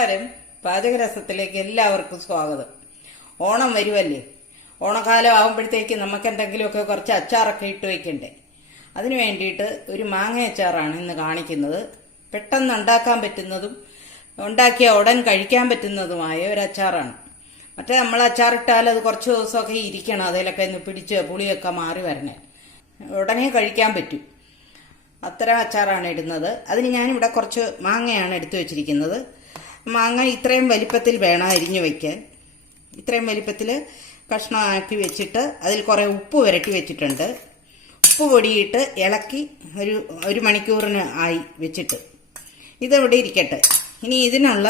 നമസ്കാരം. പാചകരസത്തിലേക്ക് എല്ലാവർക്കും സ്വാഗതം. ഓണം വരുമല്ലേ? ഓണക്കാലം ആകുമ്പോഴത്തേക്ക് നമുക്ക് എന്തെങ്കിലുമൊക്കെ കുറച്ച് അച്ചാറൊക്കെ ഇട്ട് വെക്കണ്ടേ? അതിനു വേണ്ടിയിട്ട് ഒരു മാങ്ങ അച്ചാറാണ് ഇന്ന് കാണിക്കുന്നത്. പെട്ടെന്ന് ഉണ്ടാക്കാൻ പറ്റുന്നതും ഉണ്ടാക്കിയ ഉടൻ കഴിക്കാൻ പറ്റുന്നതുമായ ഒരു അച്ചാറാണ്. മറ്റേ നമ്മൾ അച്ചാറിട്ടാൽ അത് കുറച്ച് ദിവസമൊക്കെ ഇരിക്കണം, അതിലൊക്കെ ഒന്ന് പിടിച്ച് പുളിയൊക്കെ മാറി വരണേ. ഉടനെ കഴിക്കാൻ പറ്റും. അത്തരം അച്ചാറാണ് ഇടുന്നത്. അതിന് ഞാനിവിടെ കുറച്ച് മാങ്ങയാണ് എടുത്തു വെച്ചിരിക്കുന്നത്. മാങ്ങ ഇത്രയും വലിപ്പത്തിൽ വേണം അരിഞ്ഞു വയ്ക്കാൻ. ഇത്രയും വലിപ്പത്തിൽ കഷ്ണമാക്കി വെച്ചിട്ട് അതിൽ കുറേ ഉപ്പ് പുരട്ടി വെച്ചിട്ടുണ്ട്. ഉപ്പ് പൊടിയിട്ട് ഇളക്കി ഒരു മണിക്കൂറിന് ആയി വെച്ചിട്ട് ഇതവിടെ ഇരിക്കട്ടെ. ഇനി ഇതിനുള്ള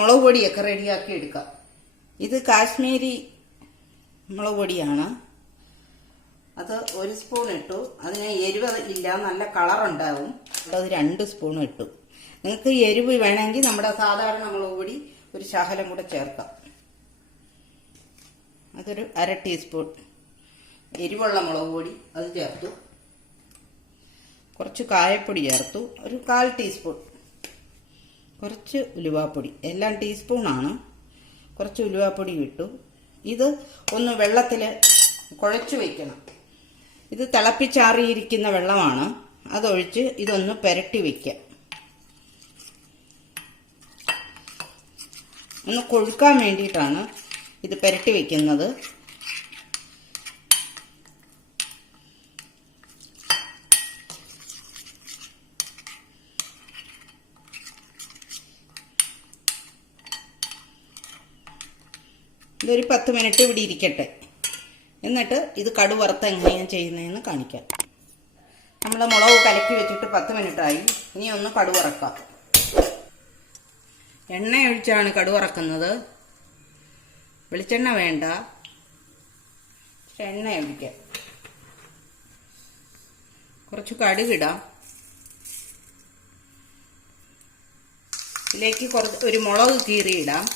മുളക് പൊടിയൊക്കെ റെഡിയാക്കി എടുക്കാം. ഇത് കാശ്മീരി മുളക് പൊടിയാണ്. അത് 1 സ്പൂൺ ഇട്ടു. അതിന് എരിവ് ഇല്ല, നല്ല കളറുണ്ടാവും. അത് 2 സ്പൂൺ ഇട്ടു. നിങ്ങൾക്ക് എരിവ് വേണമെങ്കിൽ നമ്മുടെ സാധാരണ മുളക് പൊടി ഒരു ശകലം കൂടെ ചേർക്കാം. അതൊരു 1/2 ടീസ്പൂൺ എരിവുള്ള മുളക് പൊടി അത് ചേർത്തു. കുറച്ച് കായപ്പൊടി ചേർത്തു, ഒരു 1/4 ടീസ്പൂൺ. കുറച്ച് ഉലുവാപ്പൊടി, എല്ലാം ടീസ്പൂണാണ്. കുറച്ച് ഉലുവാപ്പൊടി ഇട്ടു. ഇത് ഒന്ന് വെള്ളത്തിൽ കുഴച്ചു വയ്ക്കണം. ഇത് തിളപ്പിച്ചാറിയിരിക്കുന്ന വെള്ളമാണ്. അതൊഴിച്ച് ഇതൊന്ന് പുരട്ടി വയ്ക്കാം. ഒന്ന് കൊഴുക്കാൻ വേണ്ടിയിട്ടാണ് ഇത് പുരട്ടി വയ്ക്കുന്നത്. ഇതൊരു 10 മിനിറ്റ് ഇവിടെ ഇരിക്കട്ടെ. എന്നിട്ട് ഇത് കടു വറുത്ത് എങ്ങനെയാണ് ചെയ്യുന്നതെന്ന് കാണിക്കാം. നമ്മൾ മുളക് കലക്കി വെച്ചിട്ട് 10 മിനിറ്റായി. ഇനി ഒന്ന് കടു വറക്കാം. എണ്ണ ഒഴിച്ചാണ് കടു വറക്കുന്നത്. വെളിച്ചെണ്ണ വേണ്ട, എണ്ണ ഒഴിക്കാം. കുറച്ച് കടുകിടാം. ഇതിലേക്ക് ഒരു മുളക് കീറിയിടാം.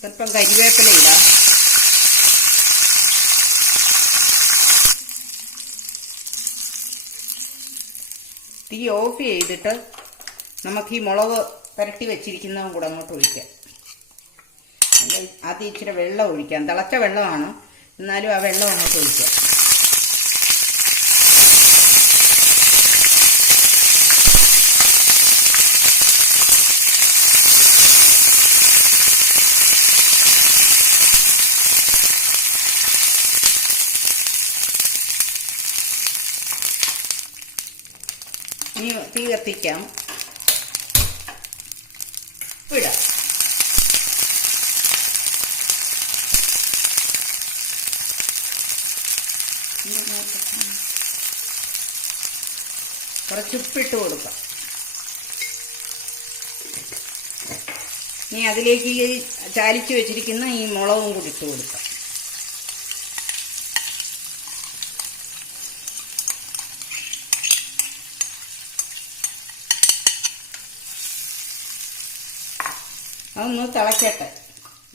സ്വല്പം കരിവേപ്പില ഇടാം. തീ ഓഫ് ചെയ്തിട്ട് നമുക്ക് ഈ മുളക് പുരട്ടി വെച്ചിരിക്കുന്നതും കൂടെ അങ്ങോട്ട് ഒഴിക്കാം. ആദ്യം ഇച്ചിരി വെള്ളം ഒഴിക്കാം. തിളച്ച വെള്ളമാണ്, എന്നാലും ആ വെള്ളം അങ്ങോട്ട് ഒഴിക്കാം. ഇനി തീ കത്തിക്കാം. ഇടാം. കുറച്ച് ഉപ്പിട്ട് കൊടുക്കാം. ഇനി അതിലേക്ക് ഈ ചാലിച്ച് വെച്ചിരിക്കുന്ന ഈ മുളകും കൂടി ഇട്ട് കൊടുക്കാം. അതൊന്ന് തിളക്കട്ടെ.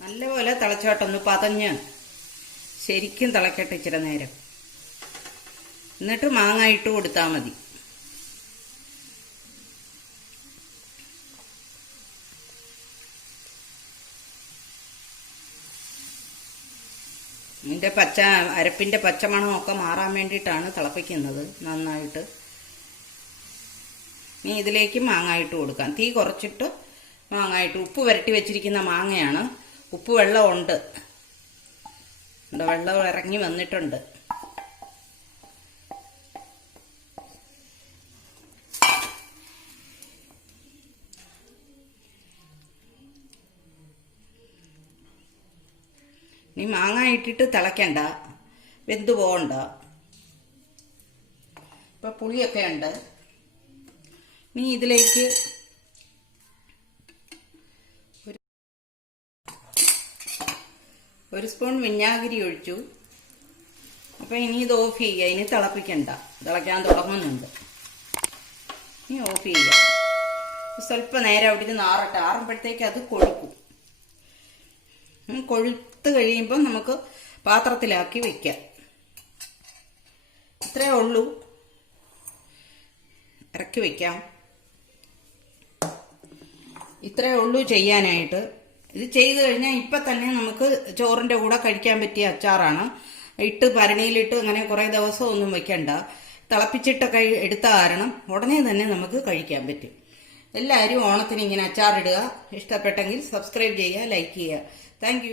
നല്ലപോലെ തിളച്ചോട്ടെ. ഒന്ന് പതഞ്ഞ് ശരിക്കും തിളക്കട്ടെ ഇച്ചിരി നേരം. എന്നിട്ട് മാങ്ങ ഇട്ട് കൊടുത്താൽ മതി. ഇതിൻ്റെ അരപ്പിൻ്റെ പച്ചമണമൊക്കെ മാറാൻ വേണ്ടിയിട്ടാണ് തിളപ്പിക്കുന്നത് നന്നായിട്ട്. ഇനി ഇതിലേക്ക് മാങ്ങ ഇട്ട് കൊടുക്കാം. തീ കുറച്ചിട്ട് മാങ്ങായിട്ട് ഉപ്പ് പുരട്ടി വെച്ചിരിക്കുന്ന മാങ്ങയാണ്. ഉപ്പ് വെള്ളമുണ്ട്, വെള്ളം ഇറങ്ങി വന്നിട്ടുണ്ട്. ഇനി മാങ്ങ ഇട്ടിട്ട് തിളയ്ക്കണ്ട, വെന്തു പോകണ്ട. ഇപ്പം പുളിയൊക്കെ ഉണ്ട്. ഇനി ഇതിലേക്ക് ഒരു സ്പൂൺ വിനാഗിരി ഒഴിച്ചു. അപ്പം ഇനി ഇത് ഓഫ് ചെയ്യുക. ഇനി തിളപ്പിക്കണ്ട, തിളയ്ക്കാൻ തുടങ്ങുന്നുണ്ട്. ഇനി ഓഫ് ചെയ്യുക. സ്വല്പം നേരം അവിടെ നിന്ന് ആറട്ടെ. ആറുമ്പോഴത്തേക്ക് അത് കൊഴുക്കും. കൊഴുത്ത് കഴിയുമ്പം നമുക്ക് പാത്രത്തിലാക്കി വയ്ക്കാം. ഇത്രയേ ഉള്ളൂ. ഇറക്കി വയ്ക്കാം. ഇത്രയേ ഉള്ളൂ ചെയ്യാനായിട്ട്. ഇത് ചെയ്ത് കഴിഞ്ഞാൽ ഇപ്പം തന്നെ നമുക്ക് ചോറിൻ്റെ കൂടെ കഴിക്കാൻ പറ്റിയ അച്ചാറാണ്. ഇട്ട് ഭരണിയിലിട്ട് അങ്ങനെ കുറേ ദിവസം ഒന്നും വെക്കണ്ട. തിളപ്പിച്ചിട്ടൊക്കെ എടുത്ത കാരണം ഉടനെ തന്നെ നമുക്ക് കഴിക്കാൻ പറ്റും. എല്ലാവരും ഓണത്തിന് ഇങ്ങനെ അച്ചാറിടുക. ഇഷ്ടപ്പെട്ടെങ്കിൽ സബ്സ്ക്രൈബ് ചെയ്യുക, ലൈക്ക് ചെയ്യുക. താങ്ക്